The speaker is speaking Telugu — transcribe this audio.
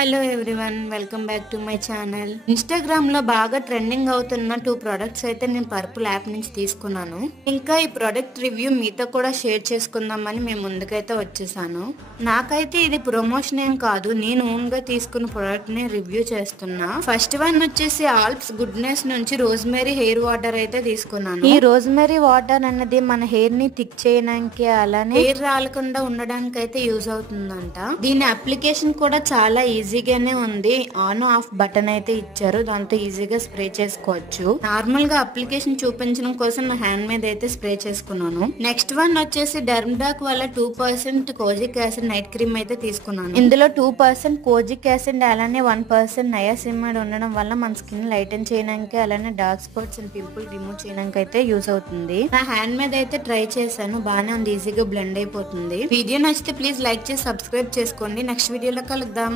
Hello everyone, welcome back to my channel. Instagram లో బాగా ట్రెండింగ్ అవుతున్న 2 ప్రొడక్ట్స్ అయితే నేను పర్పుల్ యాప్ నుంచి తీసుకున్నాను. ఇంకా ఈ ప్రొడక్ట్ రివ్యూ మీతో కూడా షేర్ చేసుకుందామని మేము ముందుకైతే వచ్చేసాను. నాకైతే ఇది ప్రమోషన్ ఏం కాదు, నేను ఓన్ గా తీసుకున్న ప్రొడక్ట్ ని రివ్యూ చేస్తున్నా. ఫస్ట్ వన్ వచ్చేసి ఆల్ప్స్ గుడ్నెస్ నుంచి రోజ్మెరీ హెయిర్ వాటర్ అయితే తీసుకున్నాను. ఈ రోజ్మెరీ వాటర్ అన్నది మన హెయిర్ ని థిక్ చేయడానికి అలానే హెయిర్ రాలకుండా ఉండడానికి అయితే యూజ్ అవుతుందంట. దీని అప్లికేషన్ కూడా చాలా ఈజీగానే ఉంది. ఆన్ ఆఫ్ బటన్ అయితే ఇచ్చారు, దాంతో ఈజీగా స్ప్రే చేసుకోవచ్చు. నార్మల్ గా అప్లికేషన్ చూపించడం కోసం నా హ్యాండ్ మీద అయితే స్ప్రే చేసుకున్నాను. నెక్స్ట్ వన్ వచ్చేసి డర్మ్డాక్ వల్ల 2% కోజిక్ యాసిడ్ నైట్ క్రీమ్ అయితే తీసుకున్నాను. ఇందులో 2% కోజిక్ యాసిడ్ అలానే 1% నయాసిమైడ్ ఉండడం వల్ల మన స్కిన్ లైటన్ చేయడానికి అలానే dark spots and pimple remove చేయడానికి అయితే యూజ్ అవుతుంది. నా హ్యాండ్ మీద అయితే ట్రై చేశాను, బాగానే ఉంది, ఈజీగా బ్లెండ్ అయిపోతుంది. వీడియో నచ్చితే ప్లీజ్ లైక్ చేసి సబ్స్క్రైబ్ చేసుకోండి. నెక్స్ట్ వీడియోలో కలుద్దాం.